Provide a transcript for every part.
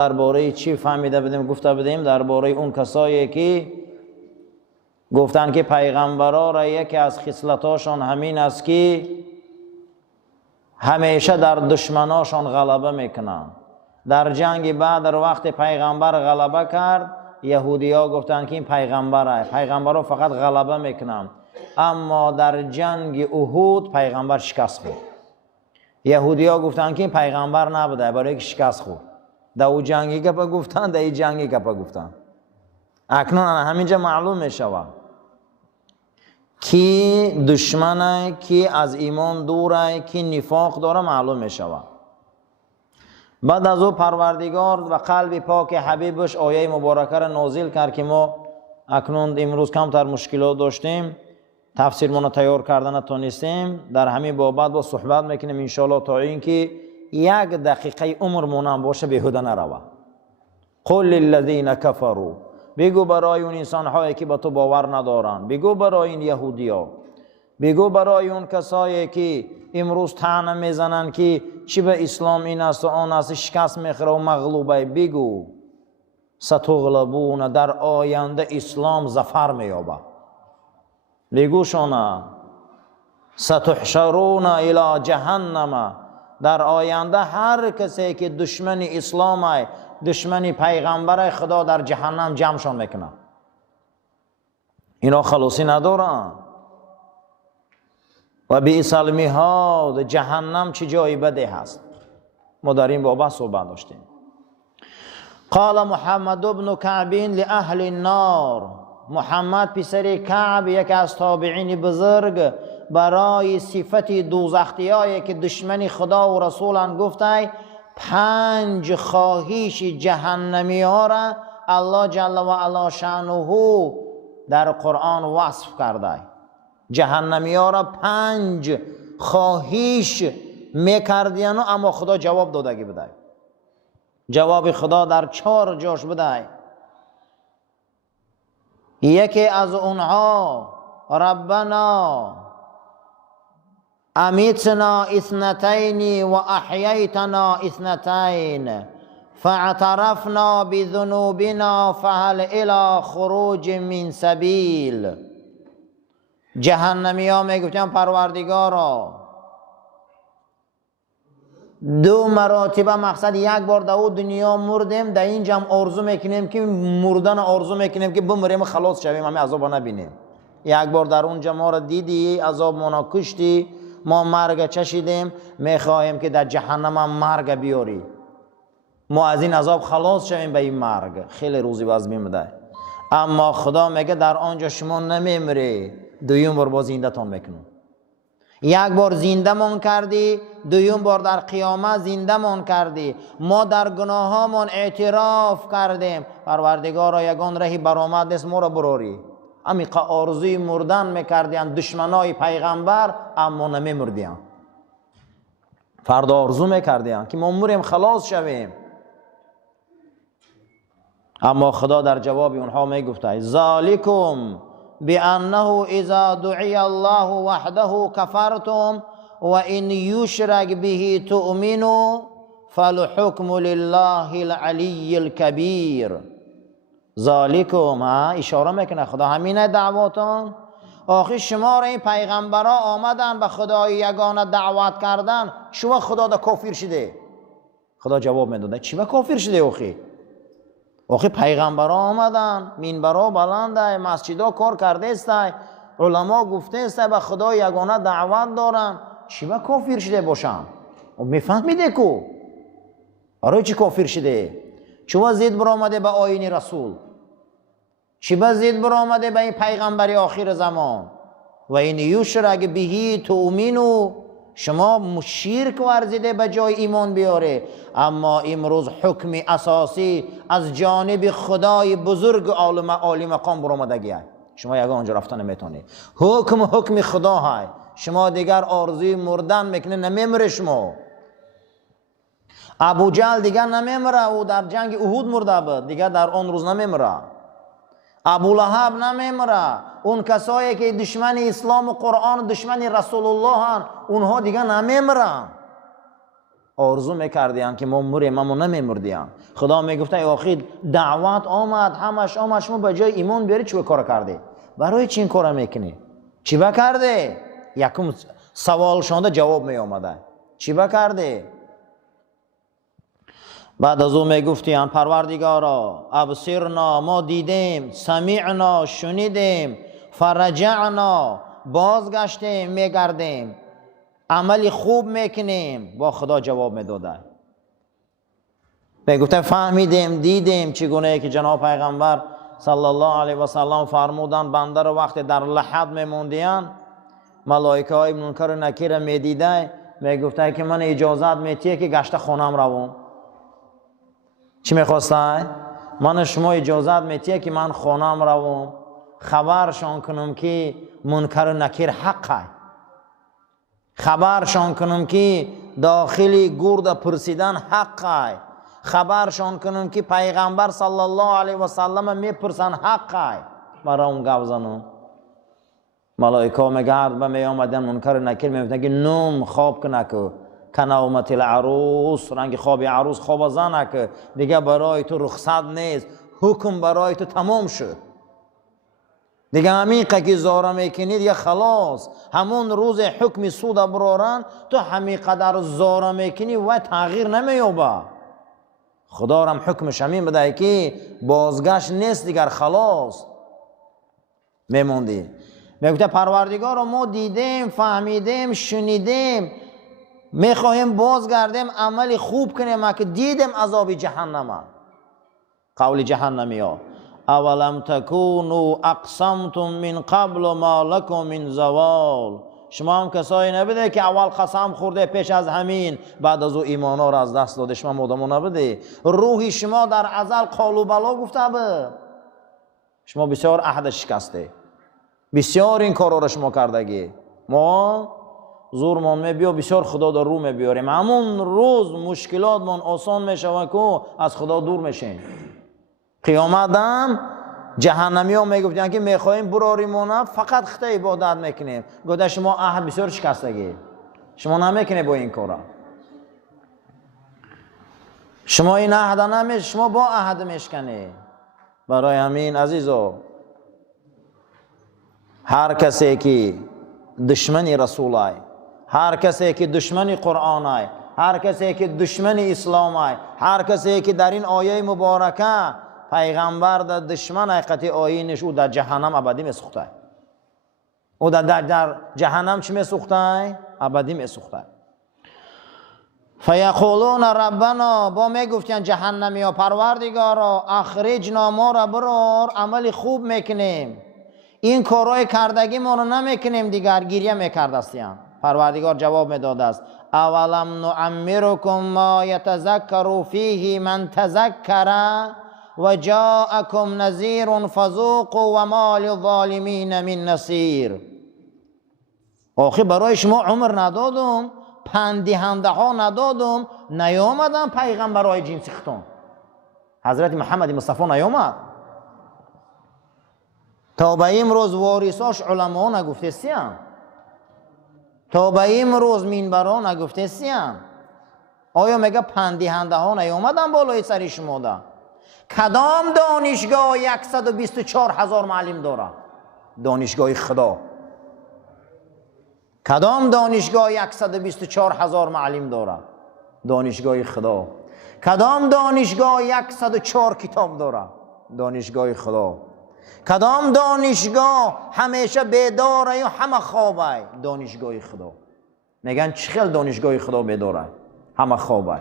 درباره چی فهمیده بودیم گفته بودیم؟ درباره اون کسایی که گفتن که پیغمبرا را یکی از خصلتاشون همین است که همیشه در دشمناشون غلبه میکنن. در جنگ بدر وقت پیغمبر غلبه کرد، یهودی‌ها گفتن که این پیغمبرا فقط غلبه میکنن، اما در جنگ احد پیغمبر شکست خورد. یهودی‌ها گفتن که این پیغمبر نبوده، برای که شکست خورد. در او جنگی گپ گفتن، در این جنگی گپ گفتن. اکنون همینجا معلوم میشود کی دشمنه، کی از ایمان دوره، کی نفاق داره، معلوم میشود. بعد از او پروردگار و قلب پاک حبیبش آیه مبارکه را نازل کرد که ما اکنون امروز کمتر مشکلات داشتیم، تفسیر مون تیار کردن نتونستیم، در همین بابت با صحبت میکنیم انشاءالله تا اینکه یک دقیقه عمر مونم باشه بیهوده نروه. قل للذین کفروا، بگو برای اون انسان هایی که به تو باور ندارن، بگو برای این یهودی ها، بگو برای اون کسایی که امروز طعنه میزنن که چی به اسلام این است و آن است، شکست میخوره و مغلوبه، بگو ستغلبون، در آینده اسلام ظفر مییابه. بگو شما ستحشرون الی جهنم، در آینده هر کسی که دشمن اسلام، دشمن پیغمبر خدا، در جهنم جمعشان میکنه. اینا خلاصی ندارن. و بئس المهاد، جهنم چه جای بدی هست. ما در این بابت صحبت داشتیم. قال محمد بن کعب لأهل النار، محمد پسر کعب یک از تابعین بزرگ برای صفت دوزختیایی که دشمن خدا و رسولان گفته 5 خواهش جهنمی ها را الله جل و علا شأنه در قرآن وصف کرده. جهنمی ها را 5 خواهش میکردین اما خدا جواب دادگی بده. جواب خدا در 4 جاش بده. یکی از اونها ربنا امیتنا 2 و احییتنا 2 فاعترفنا بذنوبنا فهل الی خروج من سبیل. جهنمی ها میگفتن پروردگارا 2 مراتبه، مقصد یک بار در دنیا مردیم، در اینجا هم آرزو میکنیم که مردن آرزو میکنیم که بمریم خلاص شویم، همین عذاب نبینیم. یک بار در اونجا ما را دیدی، عذاب ما کشتی، ما مرگ چشیدیم، میخواهیم که در جهنم هم مرگ بیاری، ما از این عذاب خلاص شویم به این مرگ. خیلی روزی باز میمده. اما خدا میگه در آنجا شما نمیمری، 2 بار باز زنده تان میکنم. یک بار زنده من کردی، 2 بار در قیامت زنده من کردی. ما در گناهامون اعتراف کردیم، پروردگارا یگان رهی برآمد نیست ما را براری. امی آرزوی مردن میکردیم دشمنای پیغمبر، اما نمیمردیم. فردا آرزو میکردیم که ما مریم خلاص شویم، اما خدا در جواب اونها میگفته ذالکم بأنه اذا دعی الله وحده کفرتم و ان یشرک به تؤمنوا فالحکم لله العلی الکبیر. ذالکم، اشاره میکنه خدا همینه دعواتون. آخه شما را این پیغمبرا آمدن به خدای یگانه دعوت کردن، شما خدا دا کافر شده. خدا جواب میداده چی با کافر شده؟ آخه پیغمبرا آمدن، منبرا بلنده، مسجدا کار کرده است، علما گفته است به خدای یگانه دعوت دارن، چی با کافر شده باشن؟ میفهمیده کو برای چی کافر شده؟ چوا زید برآمده به آیین رسول، چی با زید برآمده به این پیغمبر آخر زمان. و این یشرک به تؤمنوا، شما شرک ورزیده به جای ایمان بیاره. اما امروز حکم اساسی از جانب خدای بزرگ عالی مقام برآمدگی است، شما یگان آنجا رفتن نمیتونید. حکم خدا های، شما دیگر آرزوی مردن میکنه، نمیمره. شما ابو جهل دیگر نمیمره، او در جنگ احد مرده بود، دیگر در آن روز نمیمره. ابو لهب نمیمره. اون کسایی که دشمن اسلام و قرآن، دشمن رسول الله هن، اونها دیگر نمیمرن. آرزو میکردیان که ما مریم اما نمیمردیان. خدا میگفته ای آخی دعوت آمد، همش آمد، شما به جای ایمان بیاری چی کار کردی؟ برای چی این کار میکنی؟ چی بکردی؟ یکم سوال شونده جواب می آمده. چی بکردی؟ بعد از او میگفتیان پروردگارا ابصرنا، ما دیدیم، سمعنا، شنیدیم، فرجعنا، بازگشتیم میگردیم، عملی خوب میکنیم. با خدا جواب میداده. میگفته فهمیدیم، دیدیم چگونه که جناب پیغمبر صلی الله علیه و سلم فرمودند بنده رو وقتی در لحد میموندیان ملائکه های منکر و نکیر میدیده میگفته که من اجازت میتیه که گشت خونم روم. چی میخواسته؟ من شما اجازت میتیه که من خونم روم خبرشان کنم که منکر و نکیر حقه، خبرشان کنم که داخلی گرد پرسیدن حقه، خبرشان کنم که پیغمبر صلی الله علیه و سلم میپرسن حقه. برای اون گپ زنم. ملائکه میگرد و می آمدن منکر نکیر میگفتن که نوم خواب کنه که کنومت العروس، رنگ خواب عروس خواب زنه که دیگه برای تو رخصت نیست، حکم برای تو تمام شد دیگه. همین که زاره میکنی دیگه خلاص، همون روز حکم سود برارن تو همین قدر زاره میکنی و تغییر نمیوبه. خدا هم حکمش همین بده که بازگشت نیست دیگر، خلاص میموندی. میگفته پروردگار ما دیدیم، فهمیدیم، شنیدیم، میخواهیم بازگردیم عمل خوب کنیم که دیدیم عذاب جهنم. قول جهنمی ها اولم تکونوا اقسمتم من قبل ما لکم من زوال، شما هم کسایی نبوده که اول قسم خورده پیش از همین بعد از او ایمانا را از دست داده؟ شما مادامو نبوده؟ روحی شما در ازل قالو بلا گفته به شما بسیار عهد شکسته، بسیار این کارا را شما کردگی. ما زورمان میبیا بسیار خدا در رو میبیاریم، همون روز مشکلاتمان آسان میشه که از خدا دور میشین. قیامت هم جهنمی ها میگفتن که میخواییم براریمونه فقط خطا عبادت میکنیم. گفته شما عهد بسیار شکستگی، شما نمیکنه با این کارا، شما این عهد نمیشه، شما با عهد میشکنی. برای همین عزیزو هر کسی که دشمنی رسول های، هر کسی که دشمنی قرآن های، هر کسی که دشمنی اسلام های، هر کسی که در این آیه مبارکه پیغمبر در دشمن حقیقتی آیینش او در جهنم ابدی میسوخته. او در جهنم چی میسوخته؟ ابدی میسوخته. فیقولون ربنا، با میگفتن جهنمی ها پروردگارا اخرجنا، ما را برار عمل خوب میکنیم، این کارهای کردگی ما رو نمیکنیم دیگر. گریه میکرد استیم. پروردگار جواب میداده است اولم نعمرکم ما یتذکر فیه من تذکر و جاءکم نذیر فذوقوا و ما للظالمین من نصیر. آخه برای شما عمر ندادم، پندهنده ها ندادم، نیامدن پیغمبرای جنس ختم حضرت محمد مصطفی نیامد تا به امروز وارثاش علما نگفته سیان، تا به امروز منبرا نگفته سیان. آیا میگه پندهنده ها نیامدن بالای سر شما ده؟ کدام دانشگاه 124,000 معلم داره؟ دانشگاه خدا. کدام دانشگاه 124,000 معلم داره؟ دانشگاه خدا. کدام دانشگاه 104 کتاب داره؟ دانشگاه خدا. کدام دانشگاه همیشه بیداره یا همه خوابه؟ دانشگاه خدا. میگن چه خیلی دانشگاه خدا بیداره همه خوابه.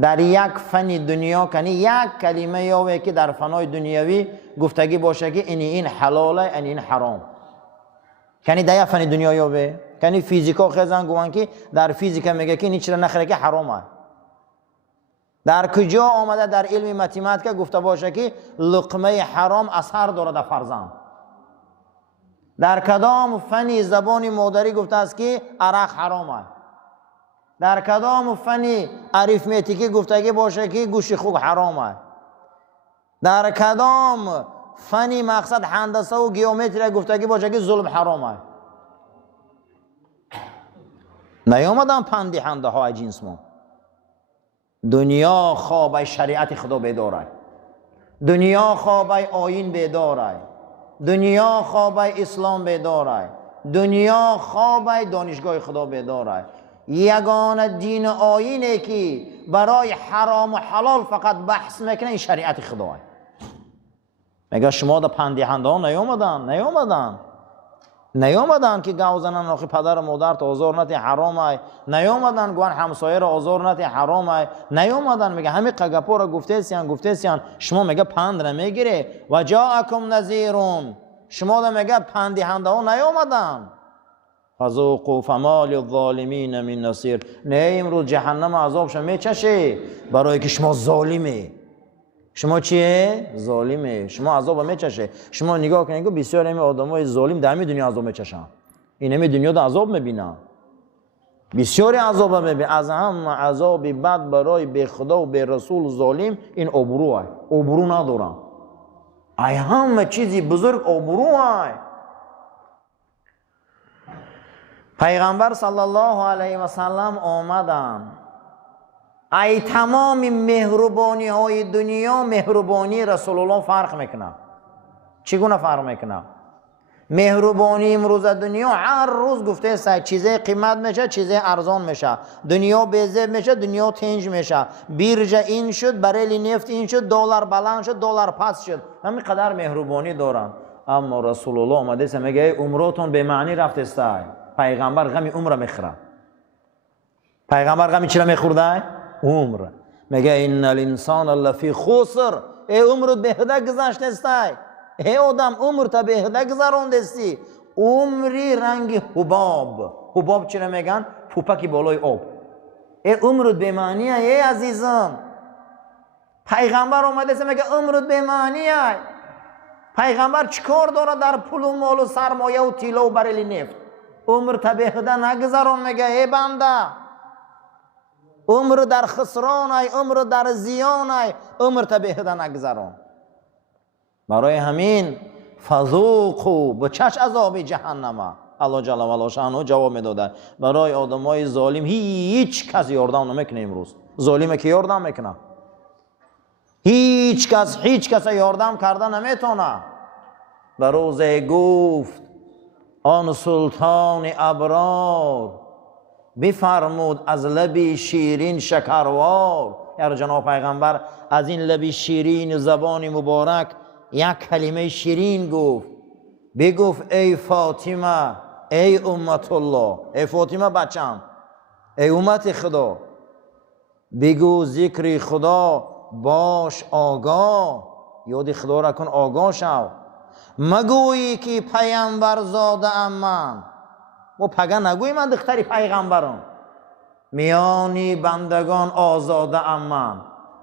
در یک فن دنیا کنی یک کلمه یاوه که در فنای دنیاوی گفتگی باشه که این حلاله این حرام، کنی در یک فن دنیا یاوه کنی فیزیکا خیزن گوان که در فیزیکا میگه که این چرا نخره که حرامه. در کجا آمده در علم متیماتیک گفته باشه که لقمه حرام اثر داره در فرزند؟ در کدام فنی زبان مادری گفته است که عرق حرامه؟ در کدام فنی اریتمتیکی گفتگی باشه که گوشت خوک حرامه؟ در کدام فنی مقصد هندسه و گیومتری گفتگی باشه که ظلم حرامه؟ نیامدن پندهنده های جنس ما. دنیا خوابای شریعت خدا بیداره، دنیا خوابای آیین بیداره، دنیا خوابای اسلام بیداره، دنیا خوابای دانشگاه خدا بیداره. یگانه دین آیینه که برای حرام و حلال فقط بحث میکنه این شریعت خداه. میگه شما دا پندهنده ها نیامدن که گوزنن آخی پدر و مادر تا آزار نتی حرام های، نیامدن گوان همسایه را آزار نتی حرام های، نیامدن. میگه همین قگپا را گفته سیان شما میگه پند را میگیره و جاءکم نذیرون، شما دا میگه پندهنده ها نیامدن. فذوقوا فما للظالمین من نصیر. نه امروز جهنم عذابش میچشه برای که شما ظالمه. شما چیه؟ ظالمه. شما عذاب میچشه. شما نگاه کنید که بسیار همین آدمای ظالم در همین دنیا عذاب میچشن، این همین دنیا دا عذاب میبینن، بسیاری عذاب میبینن. از هم عذاب بد برای به خدا و به رسول ظالم این آبروه، آبرو ندارن. ای همه چیزی بزرگ آبروه. پیغمبر صلی الله علیه و سلم آمدن، ای تمام مهربانی های دنیا مهربانی رسول الله فرق میکنه. چگونه فرق میکنه؟ مهربانی امروز دنیا هر روز گفته سه چیزه قیمت میشه، چیزه ارزان میشه، دنیا بیزه میشه، دنیا تنج میشه، بیرجه این شد، بریل نفت این شد، دلار بلند شد، دلار پس شد. همین قدر مهربانی دارن. اما رسول الله آمده میگه عمرتون به معنی رفته است. پیغمبر غمی عمر میخوره. پیغمبر غمی چی را میخورده؟ عمر. میگه ان الانسان لفی خسر. ای عمرت به هده گذشته است. ای آدم عمرت به هده گذرانده استی. عمری رنگ حباب. حباب چی را میگن؟ پوپکی بالای آب. ای عمرت به معنی ای عزیزم. پیغمبر اومده میگه عمرت به معنی. پیغمبر چیکار داره در پول و مال و سرمایه و طلا و بریل نفت؟ عمر تبهده نگذران. میگه ای بنده عمر در خسران ای، عمر در زیان ای، عمر تبهده نگذران. برای همین فذوقوا بچش عذاب جهنم. الله جل و علا شانو جواب میداده برای آدمای ظالم هیچ کس یاردم نمیکنه. امروز ظالمه که یاردم میکنه؟ هیچ کس یاردم کرده نمیتونه. به روزه گفت آن سلطان ابرار بفرمود از لبی شیرین شکروار. یعنی جناب پیغمبر از این لبی شیرین زبان مبارک یک کلمه شیرین گفت. بگفت ای فاطمه، ای امت الله، ای فاطمه بچم، ای امت خدا، بگو ذکر خدا باش آگاه، یاد خدا را کن آگاه شو. مگویی که پیامبر زاده ام من. و پگه نگویی من دختری پیغمبرم. میانی بندگان آزاده ام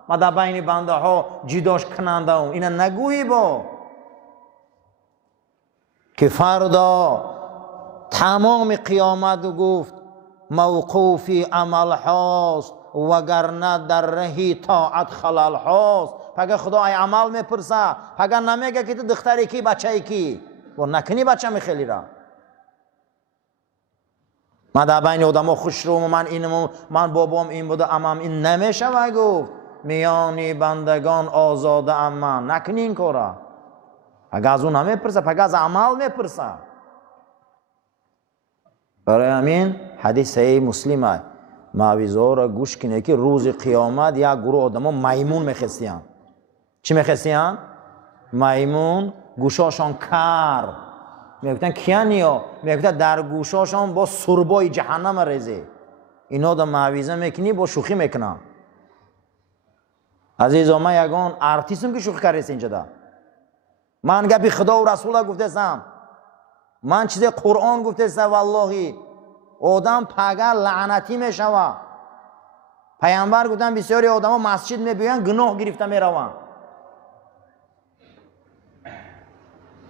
من در بین بنده ها جداش کننده ام. اینا نگویی با که فردا تمام قیامت گفت موقوفی عمل هاست وگرنه در رهی طاعت خلال هاست. پگه خدا ای عمل میپرسه، پگه نمیگه که تو دختری کی بچه کی و نکنی بچه میخیلی را. من در بین آدم ها خوش روم، من بابام این بوده امام این نمیشه. و گفت میانی بندگان آزاده ام من، نکنی این کارا. پگه از اون نمیپرسه، پگه از عمل میپرسه. برای همین حدیث صحیح مسلمه معویزه را گوش کنه که روز قیامت یک گروه آدم ها میمون میخستیان. چی میخستیان؟ میمون، گوشاشان کر. میگفتن کیانیا؟ میگفتن در گوشاشان با سربای جهنم ریزه. اینا دا معویزه میکنی با شوخی میکنن. عزیزا من یگان ارتیستم که شوخی کردیست اینجا دا. من گپی خدا و رسول گفتستم، من چیز قرآن گفتستم. والله آدم پگه لعنتی میشوه. پیامبر گفتن بسیاری آدم ها مسجد میبیان گناه گرفته میرون.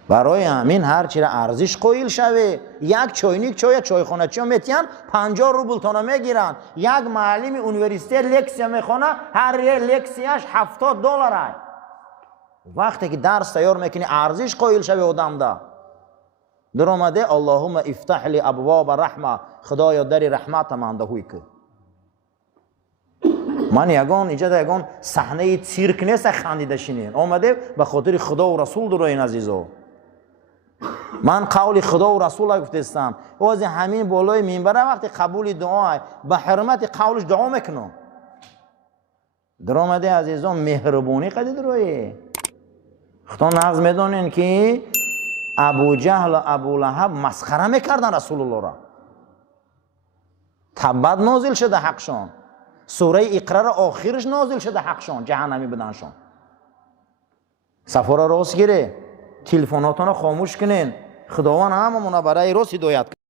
برای همین هر چی را ارزش قائل شوه. یک چاینک چایخانه چی میتین 50 روبل تانه میگیرن. یک معلم یونیورسیته لکسیا میخونه، هر لکسیاش $70. وقتی که درس تیار میکنی ارزش قائل شوه آدم دا. در آمده اللهم افتح لی ابواب رحمه، خدایا در رحمت من دهوی که من یگان اینجا یگان صحنه تیرک نیست خندیده شینین آمده به خاطر خدا و رسول در این عزیزو من قول خدا و رسول گفتم از همین بالای منبر وقتی قبول دعا به حرمت قولش دعا میکنم در آمده عزیزان مهربونی قدی دروی خدا نغز میدونین که ابو جهل و ابو لهب مسخره میکردن رسول الله را تبت نازل شده حقشان سوره اقرار آخرش نازل شده حقشان جهنمی بدنشان صفا را راست گیره تلفناتون رو خاموش کنین خداوند هممون برای راست هدایت